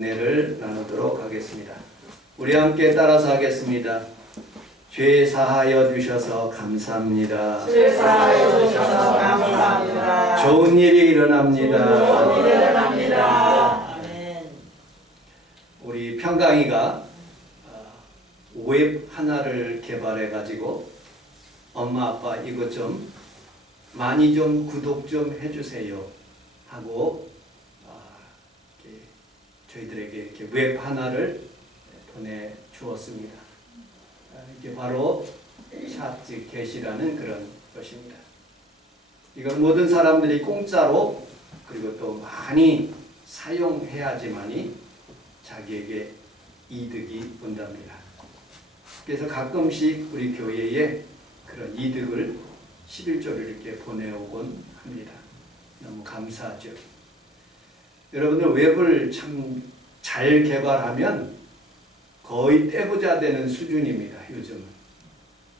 은혜를 나누도록 하겠습니다. 우리 함께 따라서 하겠습니다. 죄 사하여 주셔서 감사합니다. 죄 사하여 주셔서 감사합니다. 좋은 일이 일어납니다. 좋은 일이 일어납니다. 아멘. 우리 평강이가 웹 하나를 개발해 가지고 엄마 아빠 이것 좀 많이 좀 구독 좀 해주세요 하고 저희들에게 이렇게 웹 하나를 보내주었습니다. 이게 바로 샷지겟이라는 그런 것입니다. 이건 모든 사람들이 공짜로 그리고 또 많이 사용해야지만이 자기에게 이득이 온답니다. 그래서 가끔씩 우리 교회에 그런 이득을 11조를 이렇게 보내오곤 합니다. 너무 감사하죠. 여러분들 웹을 참 잘 개발하면 거의 떼부자 되는 수준입니다. 요즘은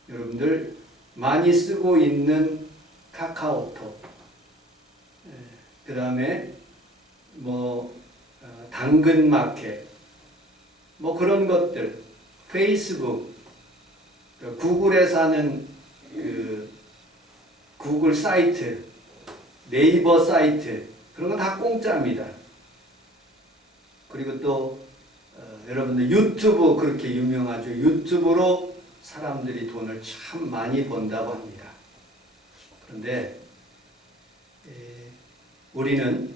여러분들 많이 쓰고 있는 카카오톡, 그 다음에 당근마켓, 그런 것들, 페이스북, 구글에서 하는 구글 사이트, 네이버 사이트, 그런 건 다 공짜입니다. 그리고 또 여러분들 유튜브 그렇게 유명하죠. 유튜브로 사람들이 돈을 참 많이 번다고 합니다. 그런데 우리는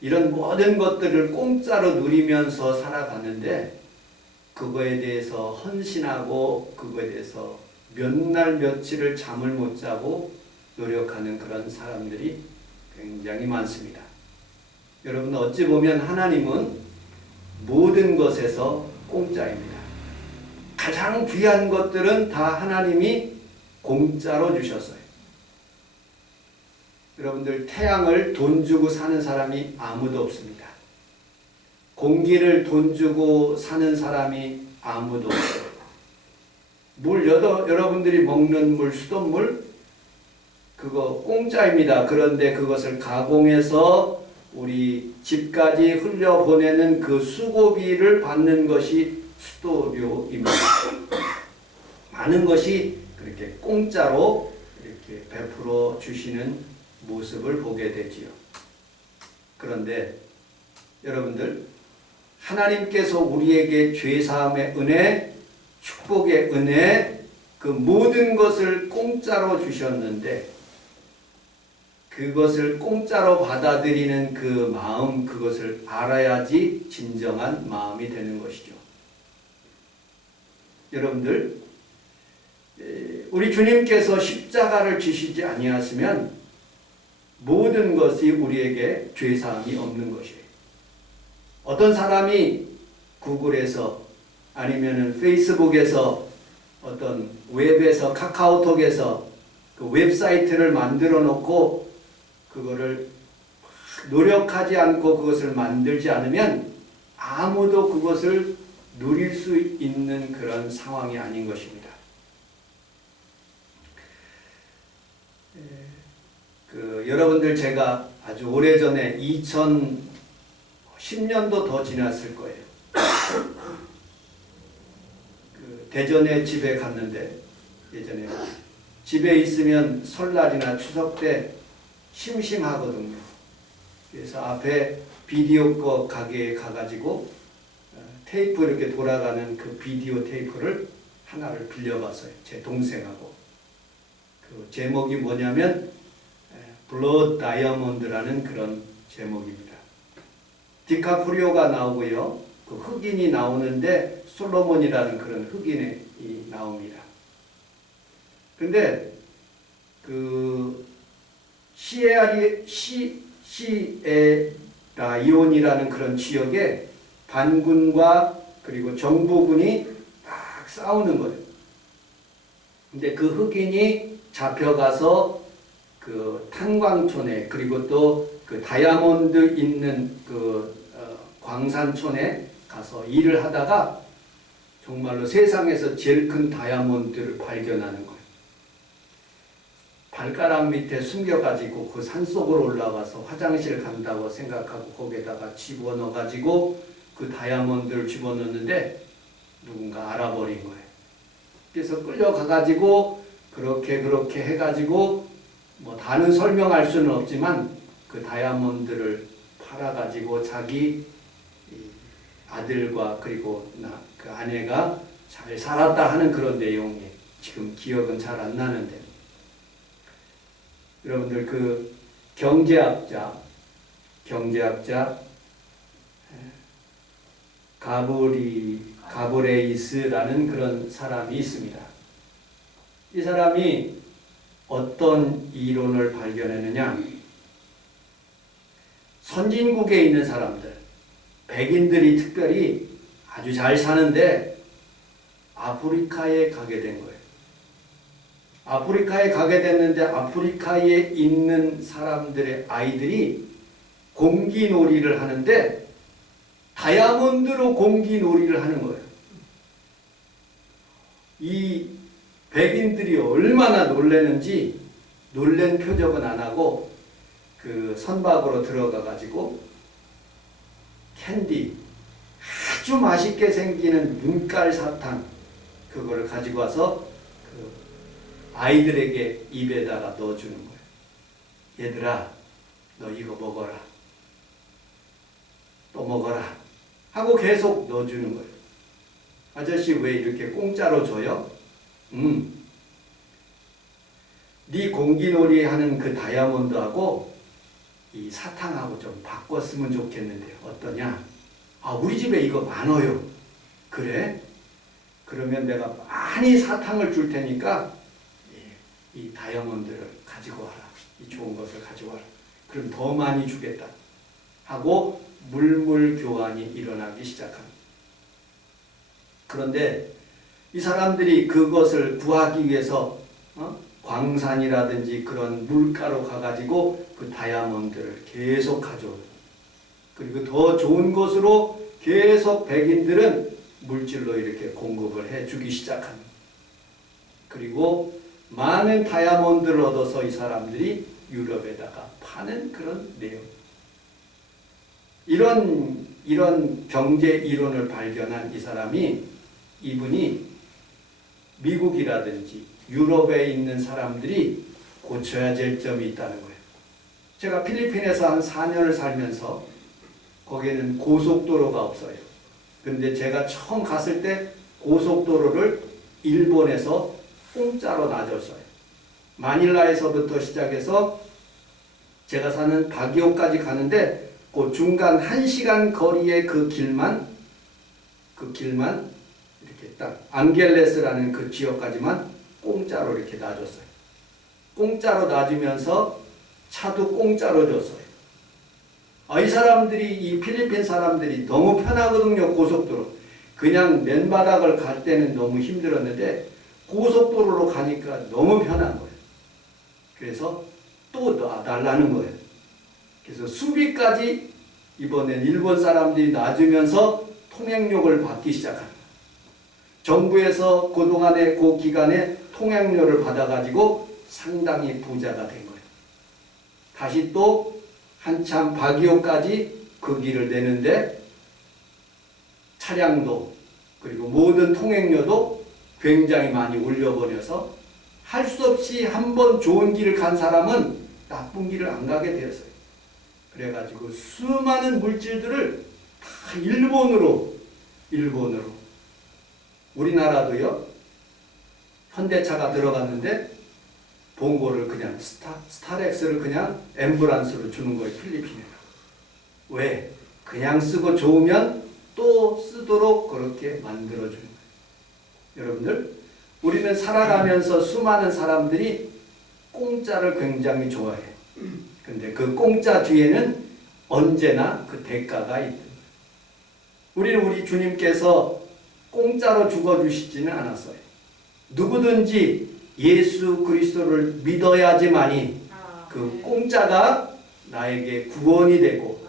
이런 모든 것들을 공짜로 누리면서 살아가는데 그거에 대해서 헌신하고 그거에 대해서 몇 날 며칠을 잠을 못 자고 노력하는 그런 사람들이 굉장히 많습니다. 여러분 어찌 보면 하나님은 모든 것에서 공짜입니다. 가장 귀한 것들은 다 하나님이 공짜로 주셨어요. 여러분들 태양을 돈 주고 사는 사람이 아무도 없습니다. 공기를 돈 주고 사는 사람이 아무도 없어요. 물, 여러분들이 먹는 물, 수돗물 그거 공짜입니다. 그런데 그것을 가공해서 우리 집까지 흘려보내는 그 수고비를 받는 것이 수도료입니다. 많은 것이 그렇게 공짜로 이렇게 베풀어 주시는 모습을 보게 되지요. 그런데 여러분들 하나님께서 우리에게 죄사함의 은혜, 축복의 은혜, 그 모든 것을 공짜로 주셨는데 그것을 공짜로 받아들이는 그 마음, 그것을 알아야지 진정한 마음이 되는 것이죠. 여러분들, 우리 주님께서 십자가를 지시지 아니하시면 모든 것이 우리에게 죄사함이 없는 것이에요. 어떤 사람이 구글에서 아니면 페이스북에서 어떤 웹에서 카카오톡에서 그 웹사이트를 만들어 놓고 그거를 노력하지 않고 그것을 만들지 않으면 아무도 그것을 누릴 수 있는 그런 상황이 아닌 것입니다. 여러분들 제가 아주 오래전에 2010년도 더 지났을 거예요. 대전에 집에 갔는데 예전에 집에 있으면 설날이나 추석 때 심심하거든요. 그래서 앞에 비디오 거 가게에 가가지고 테이프 이렇게 돌아가는 그 비디오 테이프를 하나를 빌려봤어요. 제 동생하고. 그 제목이 뭐냐면 블러드 다이아몬드라는 그런 제목입니다. 디카프리오가 나오고요. 그 흑인이 나오는데 솔로몬이라는 그런 흑인이 나옵니다. 근데 그 시에라이온이라는 그런 지역에 반군과 그리고 정부군이 막 싸우는 거예요. 근데 그 흑인이 잡혀가서 그 탄광촌에 그리고 또 그 다이아몬드 있는 그 광산촌에 가서 일을 하다가 정말로 세상에서 제일 큰 다이아몬드를 발견하는 거예요. 발가락 밑에 숨겨가지고 그 산속으로 올라가서 화장실 간다고 생각하고 거기에다가 집어넣어가지고 그 다이아몬드를 집어넣는데 누군가 알아버린 거예요. 그래서 끌려가가지고 그렇게 해가지고 뭐 다는 설명할 수는 없지만 그 다이아몬드를 팔아가지고 자기 아들과 그리고 그 아내가 잘 살았다 하는 그런 내용이 지금 기억은 잘 안 나는데, 여러분들 그 경제학자 가브레이스라는 그런 사람이 있습니다. 이 사람이 어떤 이론을 발견했느냐? 선진국에 있는 사람들, 백인들이 특별히 아주 잘 사는데 아프리카에 가게 된 거예요. 아프리카에 가게 됐는데 아프리카에 있는 사람들의 아이들이 공기놀이를 하는데 다이아몬드로 공기놀이를 하는 거예요. 이 백인들이 얼마나 놀라는지 놀란 표정은 안 하고 그 선박으로 들어가 가지고 캔디, 아주 맛있게 생기는 눈깔 사탕, 그거를 가지고 와서 그 아이들에게 입에다가 넣어주는 거예요. 얘들아, 너 이거 먹어라. 또 먹어라. 하고 계속 넣어주는 거예요. 아저씨 왜 이렇게 공짜로 줘요? 네 공기놀이 하는 그 다이아몬드하고 이 사탕하고 좀 바꿨으면 좋겠는데 어떠냐? 아, 우리 집에 이거 많아요. 그래? 그러면 내가 많이 사탕을 줄 테니까 이 다이아몬드를 가지고 와라. 이 좋은 것을 가지고 와라. 그럼 더 많이 주겠다. 하고 물물 교환이 일어나기 시작합니다. 그런데 이 사람들이 그것을 구하기 위해서 광산이라든지 그런 물가로 가가지고 그 다이아몬드를 계속 가져오고, 그리고 더 좋은 것으로 계속 백인들은 물질로 이렇게 공급을 해주기 시작합니다. 그리고 많은 다이아몬드를 얻어서 이 사람들이 유럽에다가 파는 그런 내용. 이런 경제 이론을 발견한 이 사람이, 이분이 미국이라든지 유럽에 있는 사람들이 고쳐야 될 점이 있다는 거예요. 제가 필리핀에서 한 4년을 살면서 거기에는 고속도로가 없어요. 근데 제가 처음 갔을 때 고속도로를 일본에서 공짜로 놔줬어요. 마닐라에서부터 시작해서 제가 사는 바기오까지 가는데 그 중간 1시간 거리의 그 길만 이렇게 딱 앙겔레스라는 그 지역까지만 공짜로 이렇게 놔줬어요. 공짜로 놔주면서 차도 공짜로 줬어요. 이 사람들이, 이 필리핀 사람들이 너무 편하거든요. 고속도로. 그냥 맨바닥을 갈 때는 너무 힘들었는데 고속도로로 가니까 너무 편한 거예요. 그래서 또 놔달라는 거예요. 그래서 수비까지 이번엔 일본 사람들이 놔주면서 통행료를 받기 시작합니다. 정부에서 그동안에 그 기간에 통행료를 받아가지고 상당히 부자가 된 거예요. 다시 또 한참 바기오까지 그 길을 내는데 차량도 그리고 모든 통행료도 굉장히 많이 올려버려서 할 수 없이 한 번 좋은 길을 간 사람은 나쁜 길을 안 가게 되었어요. 그래가지고 수많은 물질들을 다 일본으로 우리나라도요, 현대차가 들어갔는데 봉고를 그냥 스타렉스를 그냥 엠브란스로 주는 거예요. 필리핀에. 왜? 그냥 쓰고 좋으면 또 쓰도록 그렇게 만들어주는 거예요. 여러분들, 우리는 살아가면서 수많은 사람들이 공짜를 굉장히 좋아해요. 근데 그 공짜 뒤에는 언제나 그 대가가 있는 거예요. 우리는 우리 주님께서 공짜로 죽어주시지는 않았어요. 누구든지 예수 그리스도를 믿어야지만이 그 공짜가 나에게 구원이 되고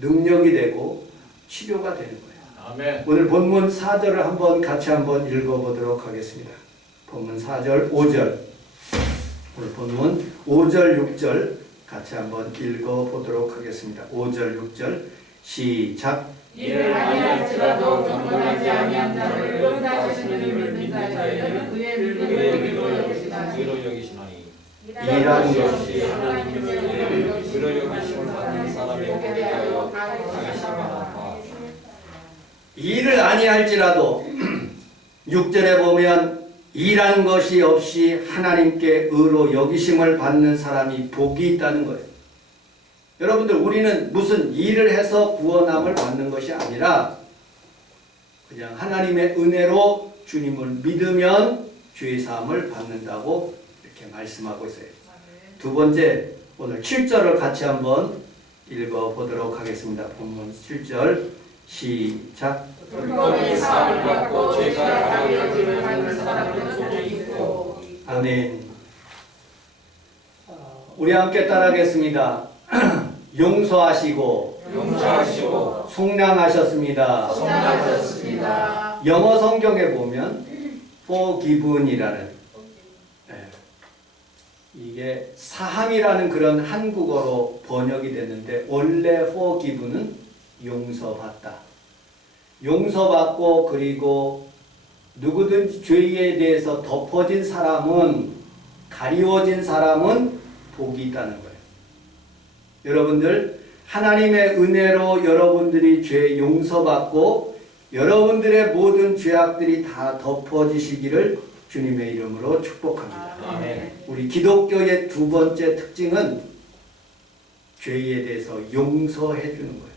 능력이 되고 치료가 되는 거예요. 아멘. 오늘 본문 4절을 한번 같이 한번 읽어보도록 하겠습니다. 본문 4절, 5절. 오늘 본문 5절, 6절 같이 한번 읽어보도록 하겠습니다. 5절, 6절 시작. 이를 아니할지라도 경건하지 아니한 자를 의롭다하시는 이를 믿는 자에게는 그의 믿음을 의로 여기시나니 일하는 것이 하나님의 의로 여기심을 받는 사람의 복에 대하여 당하시기 바랍니다. 일을 아니할지라도 6절에 보면 일한 것이 없이 하나님께 의로 여기심을 받는 사람이 복이 있다는 거예요. 여러분들, 우리는 무슨 일을 해서 구원함을 받는 것이 아니라 그냥 하나님의 은혜로 주님을 믿으면 죄 사함을 받는다고 이렇게 말씀하고 있어요. 두 번째, 오늘 7절을 같이 한번 읽어보도록 하겠습니다. 본문 7절 시작. 불법의 사함을 받고 죄가 가려짐을 받는 사람들은 복이 있고. 아멘. 우리 함께 따라하겠습니다. 용서하시고 속량하셨습니다. 성장하셨습니다. 영어 성경에 보면 forgiven이라는 이게 사함이라는 그런 한국어로 번역이 됐는데, 원래 forgive는 용서받다. 용서받고, 그리고 누구든지 죄에 대해서 덮어진 사람은, 가리워진 사람은 복이 있다는 거예요. 여러분들, 하나님의 은혜로 여러분들이 죄 용서받고 여러분들의 모든 죄악들이 다 덮어지시기를 주님의 이름으로 축복합니다. 아멘. 우리 기독교의 두 번째 특징은 죄에 대해서 용서해 주는 거예요.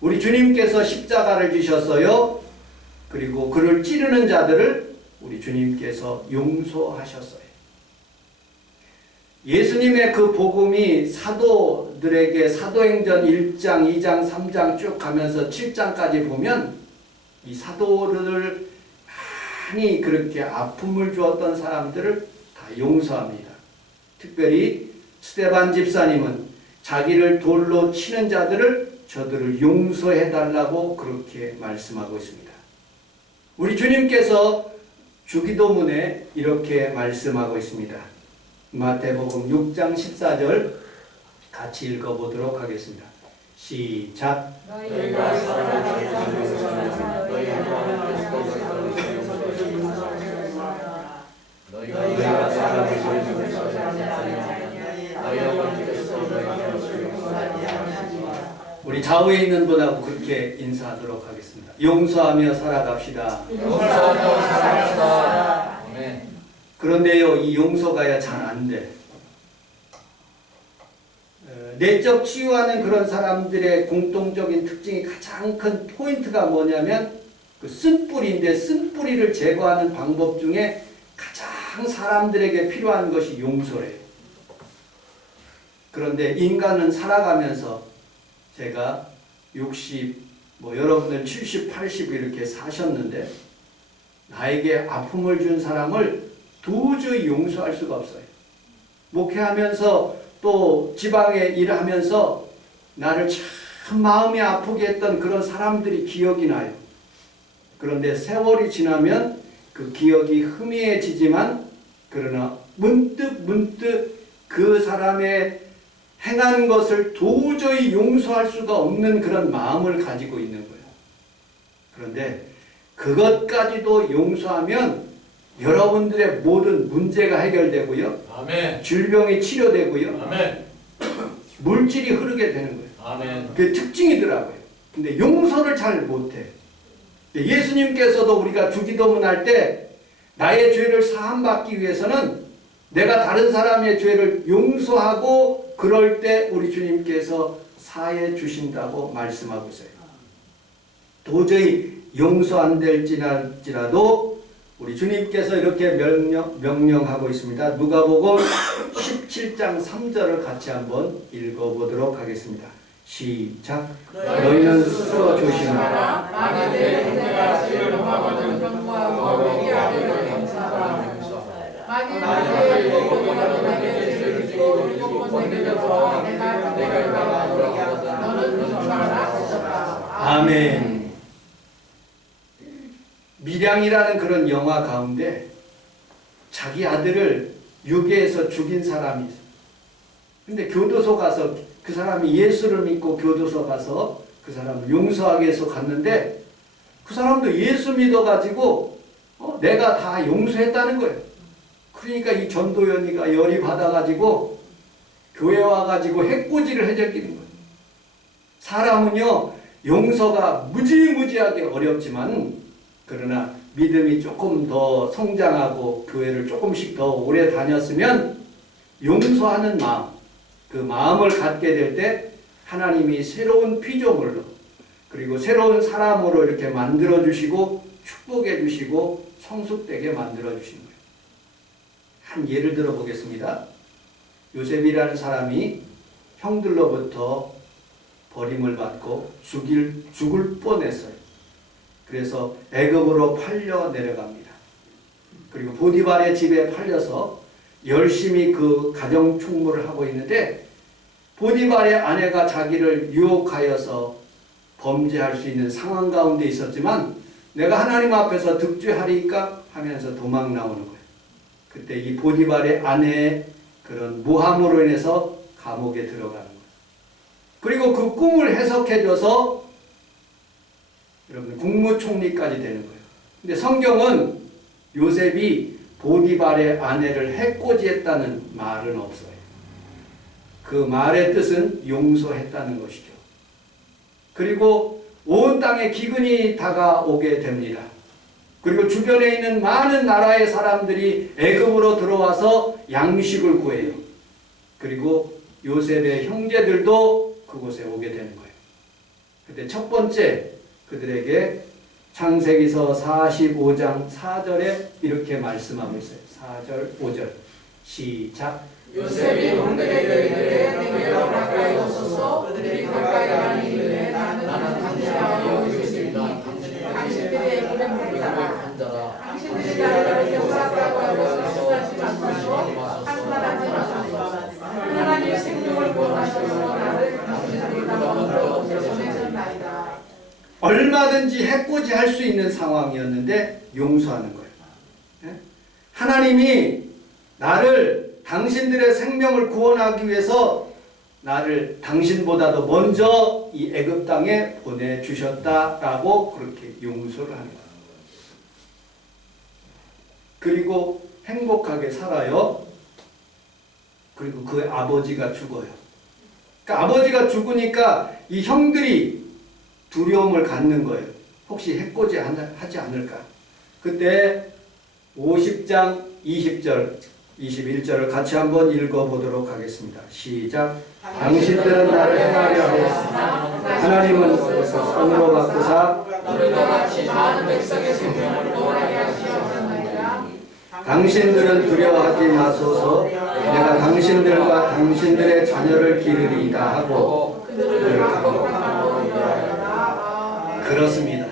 우리 주님께서 십자가를 지셨어요. 그리고 그를 찌르는 자들을 우리 주님께서 용서하셨어요. 예수님의 그 복음이 사도들에게 사도행전 1장, 2장, 3장 쭉 가면서 7장까지 보면 이 사도를 많이 그렇게 아픔을 주었던 사람들을 다 용서합니다. 특별히 스데반 집사님은 자기를 돌로 치는 자들을 저들을 용서해달라고 그렇게 말씀하고 있습니다. 우리 주님께서 주기도문에 이렇게 말씀하고 있습니다. 마태복음 6장 14절 같이 읽어보도록 하겠습니다. 시작. 너희가 사랑하는 자들은 너희 하나님 너희가 사랑하는 자들은 너희 아버지께서 너희를 용서하지 아니하시리라. 우리 좌우에 있는 분하고 그렇게 인사하도록 하겠습니다. 용서하며 살아갑시다. 용서하며 살아갑시다. 아멘. 그런데요, 이 용서가 잘 안 돼. 내적 치유하는 그런 사람들의 공통적인 특징이 가장 큰 포인트가 뭐냐면 그 쓴뿌리인데, 쓴뿌리를 제거하는 방법 중에 가장 사람들에게 필요한 것이 용서래요. 그런데 인간은 살아가면서 제가 60, 여러분들 70, 80 이렇게 사셨는데 나에게 아픔을 준 사람을 도저히 용서할 수가 없어요. 목회하면서 또 지방에 일하면서 나를 참 마음이 아프게 했던 그런 사람들이 기억이 나요. 그런데 세월이 지나면 그 기억이 희미해지지만, 그러나 문득 그 사람의 행한 것을 도저히 용서할 수가 없는 그런 마음을 가지고 있는 거예요. 그런데 그것까지도 용서하면 여러분들의 모든 문제가 해결되고요. 아멘. 질병이 치료되고요. 아멘. 물질이 흐르게 되는 거예요. 아멘. 그게 특징이더라고요. 근데 용서를 잘 못해. 예수님께서도 우리가 주기도문 할 때 나의 죄를 사함받기 위해서는 내가 다른 사람의 죄를 용서하고 그럴 때 우리 주님께서 사해 주신다고 말씀하고 있어요. 도저히 용서 안 될지라도 우리 주님께서 이렇게 명령하고 있습니다. 누가복음 17장 3절을 같이 한번 읽어보도록 하겠습니다. 시작. 너희는 스스로 조심하라. 만일 내 형제가 죄를 범하거든 경고하고 회개하기를 감사하라. 만일 내 형제가 내 죄를 지고 일곱 번 내려서 내가 돌아가거든 너는 조심하라. 아멘. 밀양이라는 그런 영화 가운데 자기 아들을 유괴해서 죽인 사람이 있어요. 근데 교도소 가서 그 사람이 예수를 믿고 교도소 가서 그 사람 용서하기 위해서 갔는데 그 사람도 예수 믿어가지고 내가 다 용서했다는 거예요. 그러니까 이 전도연이가 열이 받아가지고 교회 와가지고 해코지를 해제끼는 거예요. 사람은요 용서가 무지무지하게 어렵지만 그러나 믿음이 조금 더 성장하고 교회를 조금씩 더 오래 다녔으면 용서하는 마음, 그 마음을 갖게 될 때 하나님이 새로운 피조물로 그리고 새로운 사람으로 이렇게 만들어 주시고 축복해 주시고 성숙되게 만들어 주신 거예요. 한 예를 들어 보겠습니다. 요셉이라는 사람이 형들로부터 버림을 받고 죽을 뻔했어요. 그래서 애굽으로 팔려 내려갑니다. 그리고 보디발의 집에 팔려서 열심히 그 가정 총무를 하고 있는데 보디발의 아내가 자기를 유혹하여서 범죄할 수 있는 상황 가운데 있었지만 내가 하나님 앞에서 득죄하리까 하면서 도망 나오는 거예요. 그때 이 보디발의 아내의 그런 모함으로 인해서 감옥에 들어가는 거예요. 그리고 그 꿈을 해석해줘서 여러분 국무총리까지 되는 거예요. 근데 성경은 요셉이 보디발의 아내를 해코지했다는 말은 없어요. 그 말의 뜻은 용서했다는 것이죠. 그리고 온 땅에 기근이 다가오게 됩니다. 그리고 주변에 있는 많은 나라의 사람들이 애굽으로 들어와서 양식을 구해요. 그리고 요셉의 형제들도 그곳에 오게 되는 거예요. 그때 첫 번째 그들에게 창세기서 45장 4절에 이렇게 말씀하고 있어요. 4절, 5절 시작. 요셉이 형들에게 이르되 너희가 가까이 오소서 그들이 가까이 가니 이르되 나는 당신이라 여기고 있습니다. 당신들이 애굽에 물을 따라 당신들이 나를 용서하라고 하고 실수하지 마소서 한탄하지 마소서 하나님의 생명을 구원하셔서 나를 당신들보다 먼저 보내셨나이다. 얼마든지 해코지 할 수 있는 상황이었는데 용서하는 거예요. 하나님이 나를 당신들의 생명을 구원하기 위해서 나를 당신보다도 먼저 이 애굽 땅에 보내주셨다라고 그렇게 용서를 하는 거예요. 그리고 행복하게 살아요. 그리고 그 아버지가 죽어요. 그러니까 아버지가 죽으니까 이 형들이 두려움을 갖는 거예요. 혹시 해코지 하지 않을까? 그때 50장 20절 21절을 같이 한번 읽어보도록 하겠습니다. 시작. 당신들은 나를 행하려 하였으나 하나님은 손으로 바꾸사 너희가 같이 많은 백성의 생명을 구원하게 하시옵나이다. 당신들은 두려워하지 마소서. 내가 당신들과 당신들의 자녀를 기르리이다 하고 그들을 강복하고 그렇습니다.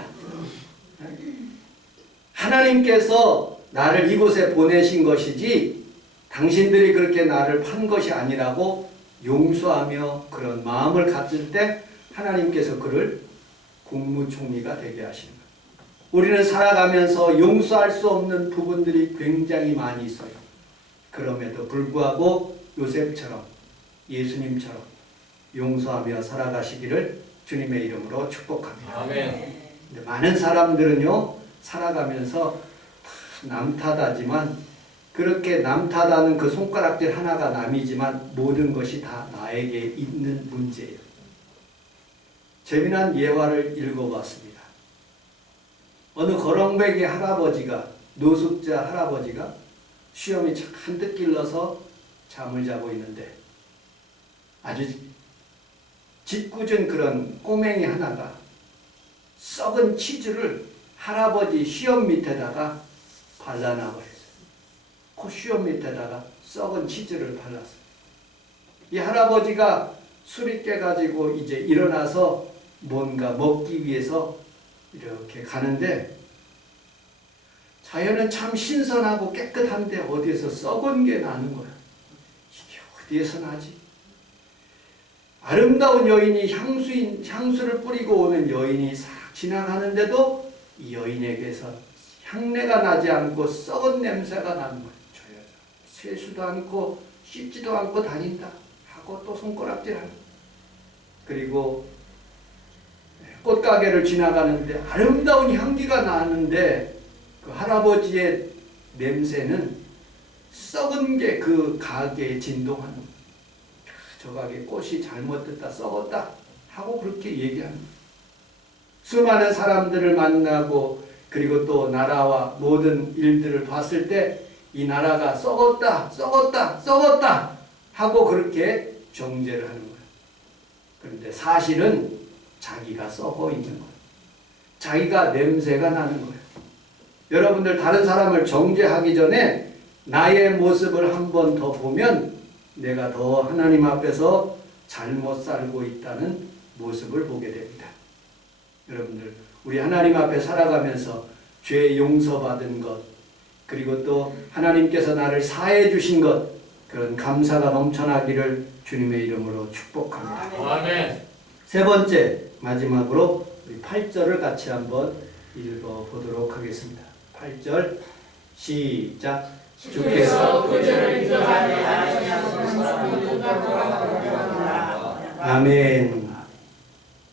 하나님께서 나를 이곳에 보내신 것이지 당신들이 그렇게 나를 판 것이 아니라고 용서하며 그런 마음을 갖을 때 하나님께서 그를 국무총리가 되게 하시는 거예요. 우리는 살아가면서 용서할 수 없는 부분들이 굉장히 많이 있어요. 그럼에도 불구하고 요셉처럼 예수님처럼 용서하며 살아가시기를 주님의 이름으로 축복합니다. 아멘. 근데 많은 사람들은요 살아가면서 남 탓하지만 그렇게 남 탓하는 그 손가락질 하나가 남이지만 모든 것이 다 나에게 있는 문제예요. 재미난 예화를 읽어봤습니다. 어느 거렁뱅이 할아버지가 노숙자 할아버지가 수염이 잔뜩 길러서 잠을 자고 있는데 아주 짓궂은 그런 꼬맹이 하나가 썩은 치즈를 할아버지 수염 밑에다가 발라놔버렸어요. 그 수염 밑에다가 썩은 치즈를 발랐어요. 이 할아버지가 술이 깨가지고 이제 일어나서 뭔가 먹기 위해서 이렇게 가는데 자연은 참 신선하고 깨끗한데 어디에서 썩은 게 나는 거야. 이게 어디에서 나지? 아름다운 여인이 향수를 뿌리고 오는 여인이 싹 지나가는데도 이 여인에게서 향내가 나지 않고 썩은 냄새가 나는 거예요. 저 여자 세수도 않고 씻지도 않고 다닌다 하고 또 손가락질하고 그리고 꽃가게를 지나가는데 아름다운 향기가 나는데 그 할아버지의 냄새는 썩은 게 그 가게에 진동하는 거예요. 저 가게 꽃이 잘못됐다, 썩었다 하고 그렇게 얘기하는 거예요. 수많은 사람들을 만나고 그리고 또 나라와 모든 일들을 봤을 때 이 나라가 썩었다, 썩었다, 썩었다 하고 그렇게 정죄를 하는 거예요. 그런데 사실은 자기가 썩어 있는 거예요. 자기가 냄새가 나는 거예요. 여러분들 다른 사람을 정죄하기 전에 나의 모습을 한 번 더 보면 내가 더 하나님 앞에서 잘못 살고 있다는 모습을 보게 됩니다. 여러분들 우리 하나님 앞에 살아가면서 죄 용서받은 것 그리고 또 하나님께서 나를 사해 주신 것 그런 감사가 넘쳐나기를 주님의 이름으로 축복합니다. 아멘. 세 번째 마지막으로 우리 8절을 같이 한번 읽어보도록 하겠습니다. 8절 시작. 주께서 그 죄를 인정하지 아니하시는 누가 돌아가느냐. 아멘.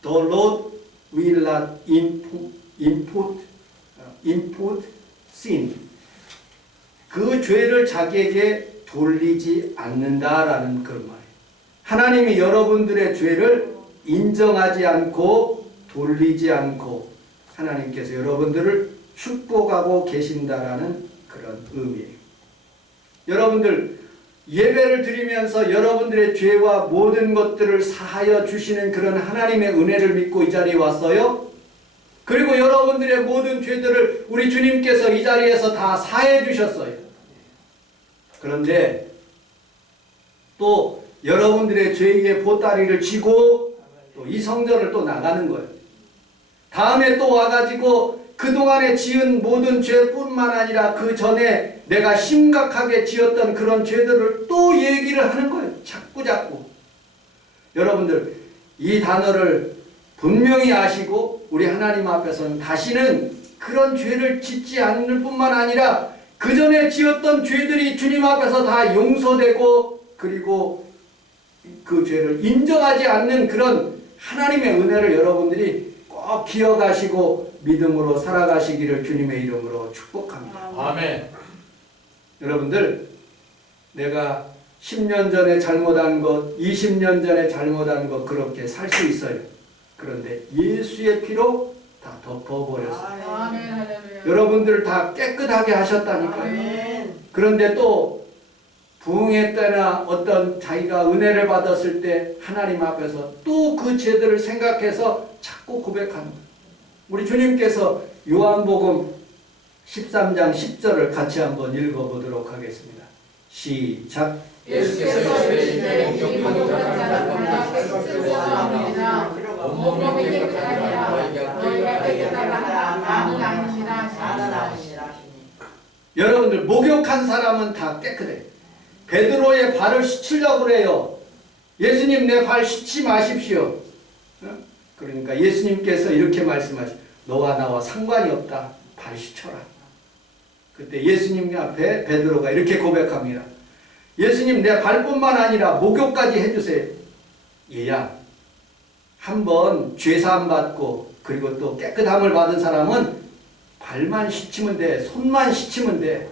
The Lord will not impute sin. 그 죄를 자기에게 돌리지 않는다라는 그런 말이에요. 하나님이 여러분들의 죄를 인정하지 않고 돌리지 않고 하나님께서 여러분들을 축복하고 계신다라는 그런 의미예요. 여러분들 예배를 드리면서 여러분들의 죄와 모든 것들을 사하여 주시는 그런 하나님의 은혜를 믿고 이 자리에 왔어요. 그리고 여러분들의 모든 죄들을 우리 주님께서 이 자리에서 다 사해 주셨어요. 그런데 또 여러분들의 죄의 보따리를 쥐고 또 이 성전을 또 나가는 거예요. 다음에 또 와가지고 그동안에 지은 모든 죄뿐만 아니라 그 전에 내가 심각하게 지었던 그런 죄들을 또 얘기를 하는 거예요. 자꾸. 여러분들 이 단어를 분명히 아시고 우리 하나님 앞에서는 다시는 그런 죄를 짓지 않을 뿐만 아니라 그 전에 지었던 죄들이 주님 앞에서 다 용서되고 그리고 그 죄를 인정하지 않는 그런 하나님의 은혜를 여러분들이 꼭 기억하시고 믿음으로 살아가시기를 주님의 이름으로 축복합니다. 아멘. 여러분들 내가 10년 전에 잘못한 것, 20년 전에 잘못한 것 그렇게 살 수 있어요. 그런데 예수의 피로 다 덮어버렸어요. 아멘. 할렐루야. 여러분들 다 깨끗하게 하셨다니까요. 아멘. 그런데 또 부흥회 때나 어떤 자기가 은혜를 받았을 때 하나님 앞에서 또 그 죄들을 생각해서 자꾸 고백하는 거예요. 우리 주님께서 요한복음 13장 10절을 같이 한번 읽어보도록 하겠습니다. 시작. 예수께서 이르시되 이 모든 자는 깨끗하니라 온몸이 깨끗하니라 너희가 깨끗하다 나는 아니니라. 나는 아니니라. 여러분들 목욕한 사람은 다 깨끗해. 베드로의 발을 씻으려고 그래요. 예수님 내 발 씻지 마십시오. 그러니까 예수님께서 이렇게 말씀하시죠. 너와 나와 상관이 없다. 발 씻어라. 그때 예수님 앞에 베드로가 이렇게 고백합니다. 예수님 내 발뿐만 아니라 목욕까지 해주세요. 얘야 한번 죄사함 받고 그리고 또 깨끗함을 받은 사람은 발만 씻으면 돼. 손만 씻으면 돼.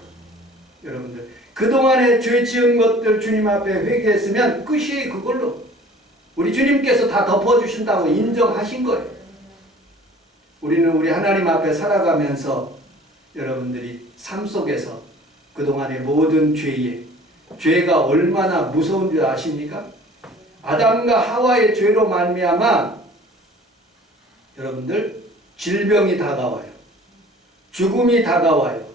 여러분들 그동안에 죄 지은 것들 주님 앞에 회개했으면 끝이에요. 그걸로 우리 주님께서 다 덮어주신다고 인정하신 거예요. 우리는 우리 하나님 앞에 살아가면서 여러분들이 삶 속에서 그동안의 모든 죄가 얼마나 무서운 줄 아십니까? 아담과 하와의 죄로 말미암아 여러분들 질병이 다가와요. 죽음이 다가와요.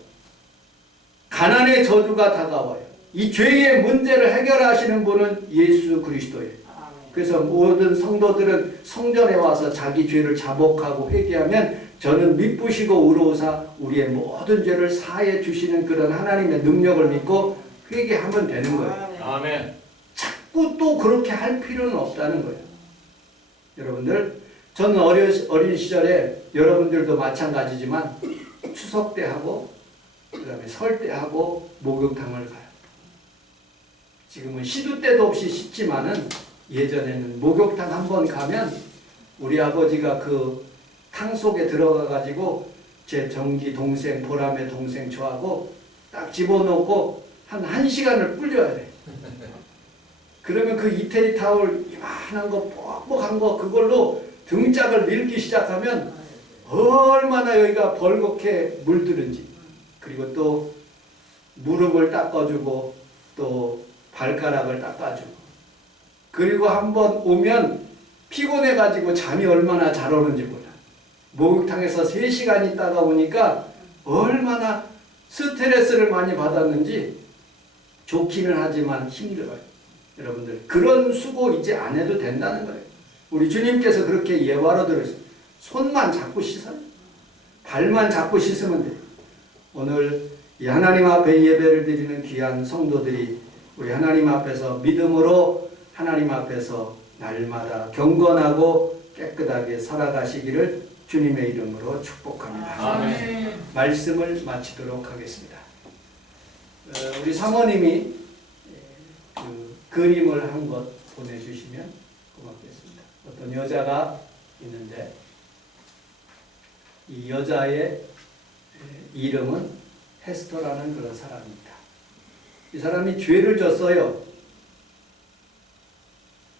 가난의 저주가 다가와요. 이 죄의 문제를 해결하시는 분은 예수 그리스도예요. 그래서 모든 성도들은 성전에 와서 자기 죄를 자복하고 회개하면 저는 미쁘시고 의로우사 우리의 모든 죄를 사해 주시는 그런 하나님의 능력을 믿고 회개하면 되는 거예요. 아멘. 자꾸 또 그렇게 할 필요는 없다는 거예요. 여러분들 저는 어린 시절에 여러분들도 마찬가지지만 추석 때 하고 그 다음에 설 때 하고 목욕탕을 가요. 지금은 시도 때도 없이 씻지만은 예전에는 목욕탕 한번 가면 우리 아버지가 그 탕 속에 들어가 가지고 제 정기 동생 보람의 동생 저하고 딱 집어넣고 한 1시간을 불려야 돼. 그러면 그 이태리 타올 이만한 거 뻑뻑한 거 그걸로 등짝을 밀기 시작하면 얼마나 여기가 벌겋게 물드는지. 그리고 또 무릎을 닦아주고 또 발가락을 닦아주고. 그리고 한번 오면 피곤해가지고 잠이 얼마나 잘 오는지 몰라. 목욕탕에서 3시간 있다가 오니까 얼마나 스트레스를 많이 받았는지 좋기는 하지만 힘들어요. 여러분들 그런 수고 이제 안 해도 된다는 거예요. 우리 주님께서 그렇게 예화로 들으셨어요. 손만 잡고 씻어요. 발만 잡고 씻으면 돼요. 오늘 이 하나님 앞에 예배를 드리는 귀한 성도들이 우리 하나님 앞에서 믿음으로 하나님 앞에서 날마다 경건하고 깨끗하게 살아가시기를 주님의 이름으로 축복합니다. 아멘. 말씀을 마치도록 하겠습니다. 우리 사모님이 그 그림을 한 것 보내주시면 고맙겠습니다. 어떤 여자가 있는데 이 여자의 이름은 헤스터라는 그런 사람입니다. 이 사람이 죄를 졌어요.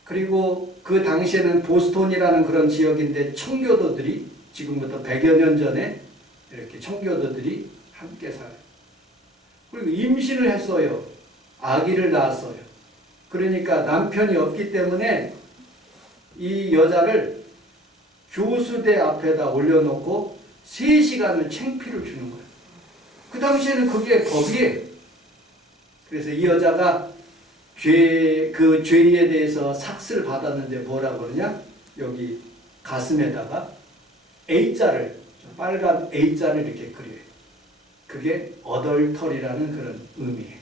그리고 그 당시에는 보스톤이라는 그런 지역인데 청교도들이 지금부터 100여 년 전에 이렇게 청교도들이 함께 살아요. 그리고 임신을 했어요. 아기를 낳았어요. 그러니까 남편이 없기 때문에 이 여자를 교수대 앞에다 올려놓고 3시간을 창피를 주는 거예요. 그 당시에는 그게 법이에요. 그래서 이 여자가 그 죄에 대해서 삭스를 받았는데 뭐라 그러냐? 여기 가슴에다가 A자를, 빨간 A자를 이렇게 그려요. 그게 어덜터리라는 그런 의미예요.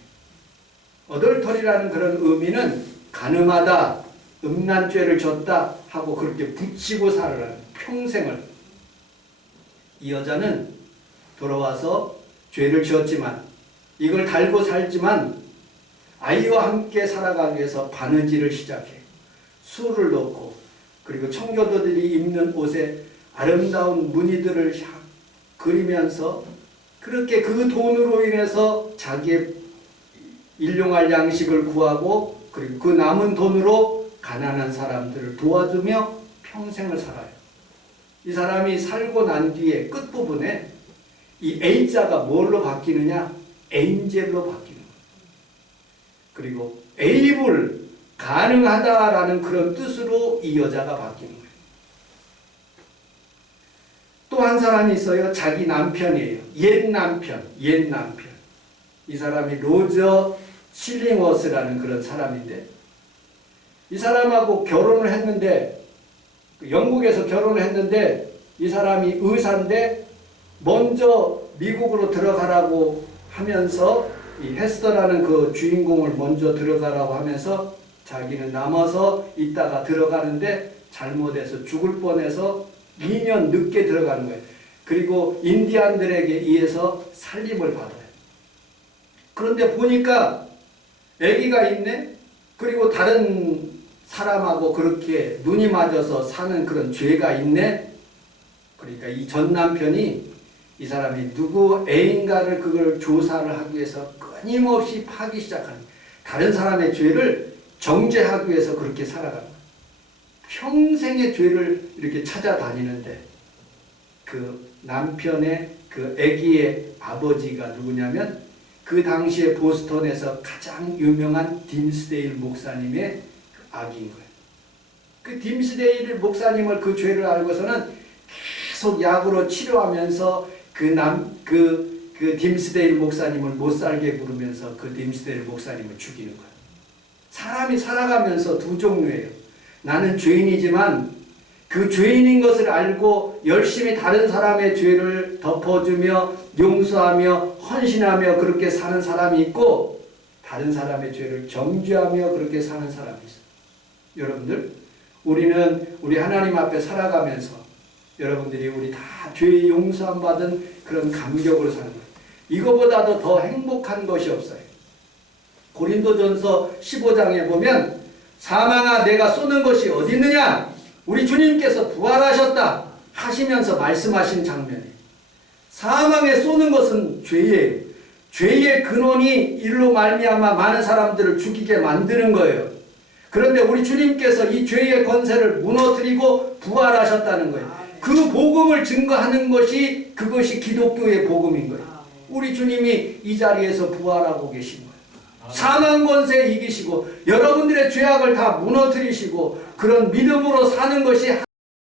어덜터리라는 그런 의미는 간음하다, 음란죄를 졌다 하고 그렇게 붙이고 살아라는 평생을. 이 여자는 돌아와서 죄를 지었지만 이걸 달고 살지만 아이와 함께 살아가기 위해서 바느질을 시작해. 술을 넣고 그리고 청교도들이 입는 옷에 아름다운 무늬들을 그리면서 그렇게 그 돈으로 인해서 자기의 일용할 양식을 구하고 그리고 그 남은 돈으로 가난한 사람들을 도와주며 평생을 살아요. 이 사람이 살고 난 뒤에 끝부분에 이 A자가 뭘로 바뀌느냐? 엔젤로 바뀌는 거예요. 그리고 able, 가능하다라는 그런 뜻으로 이 여자가 바뀌는 거예요. 또 한 사람이 있어요. 자기 남편이에요. 옛 남편. 이 사람이 로저 실링워스라는 그런 사람인데 이 사람하고 결혼을 했는데 영국에서 결혼을 했는데 이 사람이 의사인데 먼저 미국으로 들어가라고 하면서 이 헤스터라는 그 주인공을 먼저 들어가라고 하면서 자기는 남아서 있다가 들어가는데 잘못해서 죽을 뻔해서 2년 늦게 들어가는 거예요. 그리고 인디안들에게 의해서 살림을 받아요. 그런데 보니까 아기가 있네? 그리고 다른 사람하고 그렇게 눈이 맞아서 사는 그런 죄가 있네? 그러니까 이 전 남편이 이 사람이 누구 애인가를 그걸 조사를 하기 위해서 끊임없이 파기 시작하는 다른 사람의 죄를 정죄하기 위해서 그렇게 살아가는 거예요. 평생의 죄를 이렇게 찾아다니는데 그 남편의 그 아기의 아버지가 누구냐면 그 당시에 보스턴에서 가장 유명한 딤스데일 목사님의 아기인 거예요. 그 딤스데일 목사님을 그 죄를 알고서는 계속 약으로 치료하면서 그 딤스데일 목사님을 못 살게 부르면서 그 딤스데일 목사님을 죽이는 거예요. 사람이 살아가면서 두 종류예요. 나는 죄인이지만 그 죄인인 것을 알고 열심히 다른 사람의 죄를 덮어주며 용서하며 헌신하며 그렇게 사는 사람이 있고 다른 사람의 죄를 정죄하며 그렇게 사는 사람이 있어요. 여러분들, 우리는 우리 하나님 앞에 살아가면서 여러분들이 우리 다 죄 용서함 받은 그런 감격으로 사는 거예요. 이거보다도 더 행복한 것이 없어요. 고린도전서 15장에 보면 사망아 내가 쏘는 것이 어디 있느냐? 우리 주님께서 부활하셨다. 하시면서 말씀하신 장면이에요. 사망에 쏘는 것은 죄예요. 죄의 근원이 일로 말미암아 많은 사람들을 죽이게 만드는 거예요. 그런데 우리 주님께서 이 죄의 권세를 무너뜨리고 부활하셨다는 거예요. 그 복음을 증거하는 것이 그것이 기독교의 복음인 거예요. 우리 주님이 이 자리에서 부활하고 계신 거예요. 사망 권세 이기시고 여러분들의 죄악을 다 무너뜨리시고 그런 믿음으로 사는 것이